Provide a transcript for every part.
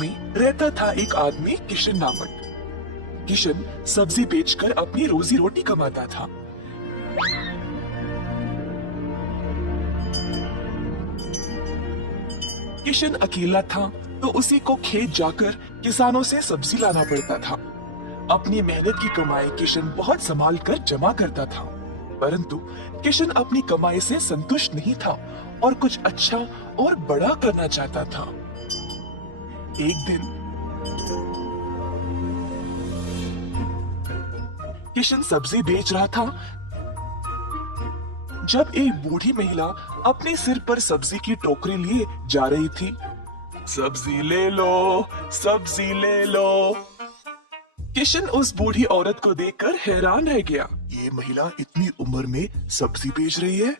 में रहता था एक आदमी किशन नामक। किशन सब्जी बेचकर अपनी रोजी रोटी कमाता था। किशन अकेला था तो उसी को खेत जाकर किसानों से सब्जी लाना पड़ता था। अपनी मेहनत की कमाई किशन बहुत संभाल कर जमा करता था, परंतु किशन अपनी कमाई से संतुष्ट नहीं था और कुछ अच्छा और बड़ा करना चाहता था। एक दिन किशन सब्जी बेच रहा था जब एक बूढ़ी महिला अपने सिर पर सब्जी की टोकरी लिए जा रही थी। सब्जी ले लो, सब्जी ले लो। किशन उस बूढ़ी औरत को देखकर हैरान रह गया। ये महिला इतनी उम्र में सब्जी बेच रही है।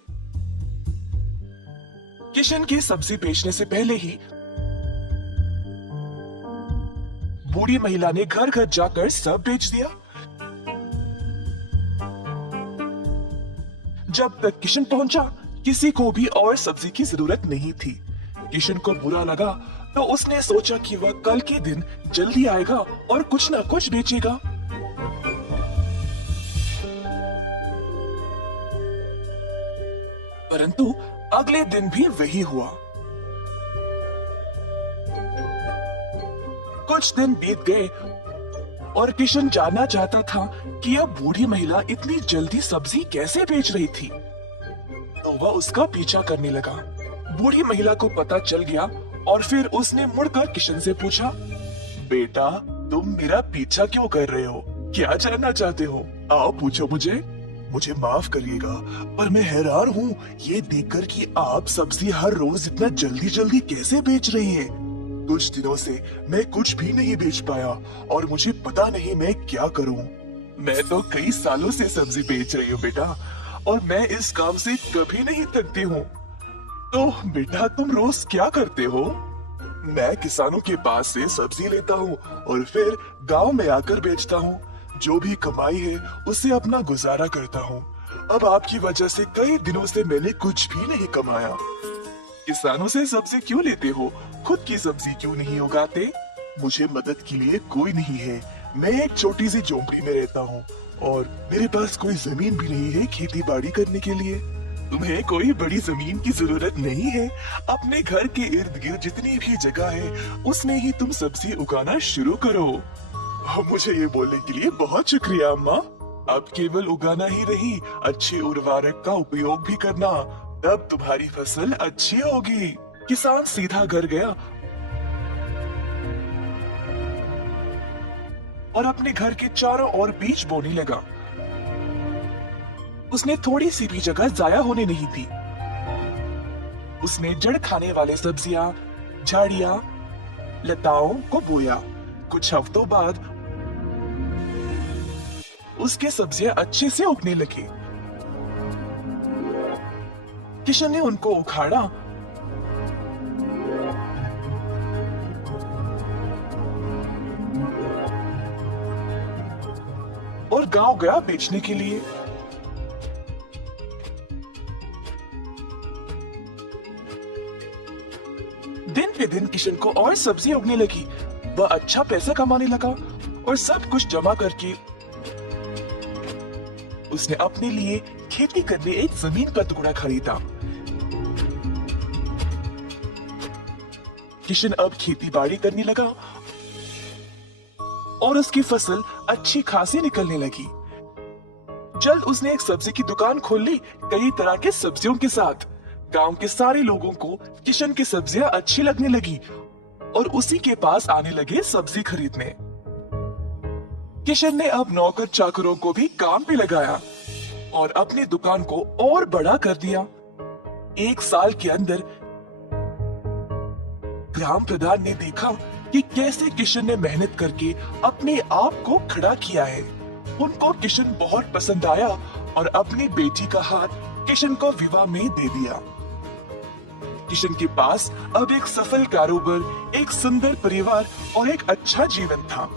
किशन के सब्जी बेचने से पहले ही बूढ़ी महिला ने घर घर जाकर सब बेच दिया। जब तक किशन पहुंचा, किसी को भी और सब्जी की जरूरत नहीं थी। किशन को बुरा लगा तो उसने सोचा कि वह कल के दिन जल्दी आएगा और कुछ ना कुछ बेचेगा। परंतु अगले दिन भी वही हुआ। कुछ दिन बीत गए और किशन जानना चाहता था कि यह बूढ़ी महिला इतनी जल्दी सब्जी कैसे बेच रही थी, तो वह उसका पीछा करने लगा। बूढ़ी महिला को पता चल गया और फिर उसने मुड़कर किशन से पूछा, बेटा तुम मेरा पीछा क्यों कर रहे हो? क्या जानना चाहते हो? आओ पूछो मुझे। मुझे माफ करिएगा, पर मैं हैरान हूँ ये देखकर कि आप सब्जी हर रोज इतना जल्दी जल्दी कैसे बेच रही हैं। कुछ दिनों से मैं कुछ भी नहीं बेच पाया और मुझे पता नहीं मैं क्या करूं। मैं तो कई सालों से सब्जी बेच रही हूँ बेटा, और मैं इस काम से कभी नहीं थकती हूँ। तो बेटा तुम रोज क्या करते हो? मैं किसानों के पास से सब्जी लेता हूँ और फिर गांव में आकर बेचता हूँ। जो भी कमाई है उससे अपना गुजारा करता हूँ। अब आपकी वजह से कई दिनों से मैंने कुछ भी नहीं कमाया। किसानों से सब्जी क्यों लेते हो? खुद की सब्जी क्यों नहीं उगाते? मुझे मदद के लिए कोई नहीं है। मैं एक छोटी सी झोपड़ी में रहता हूँ और मेरे पास कोई जमीन भी नहीं है खेती बाड़ी करने के लिए। तुम्हें कोई बड़ी जमीन की जरूरत नहीं है। अपने घर के इर्द गिर्द जितनी भी जगह है उसमें ही तुम सब्जी उगाना शुरू करो। मुझे ये बोलने के लिए बहुत शुक्रिया अम्मा। अब केवल उगाना ही नहीं, अच्छे उर्वरक का उपयोग भी करना, तब तुम्हारी फसल अच्छी होगी। किसान सीधा घर गया और अपने घर के चारों ओर बीज बोने लगा। उसने थोड़ी सी भी जगह जाया होने नहीं दी। उसने जड़ खाने वाले सब्जियां, झाड़ियां, लताओं को बोया। कुछ हफ्तों बाद उसके सब्जियां अच्छे से उगने लगी। किशन ने उनको उखाड़ा और गांव गया बेचने के लिए। दिन पे दिन किशन को और सब्जी उगने लगी। वह अच्छा पैसा कमाने लगा और सब कुछ जमा करके उसने अपने लिए खेती करने एक जमीन का टुकड़ा खरीदा। किशन अब खेती बाड़ी करने लगा और उसकी फसल अच्छी खासी निकलने लगी। जल्द उसने एक सब्जी की दुकान खोल ली, कई तरह के सब्जियों के साथ। गांव के सारे लोगों को किशन की सब्जियां अच्छी लगने लगी और उसी के पास आने लगे सब्जी खरीदने। किशन ने अब नौकर चाकरों को भी काम पे लगाया और अपनी दुकान को और बड़ा कर दिया। एक साल के अंदर ग्राम प्रधान ने देखा कि कैसे किशन ने मेहनत करके अपने आप को खड़ा किया है। उनको किशन बहुत पसंद आया और अपनी बेटी का हाथ किशन को विवाह में दे दिया। किशन के पास अब एक सफल कारोबार, एक सुंदर परिवार और एक अच्छा जीवन था।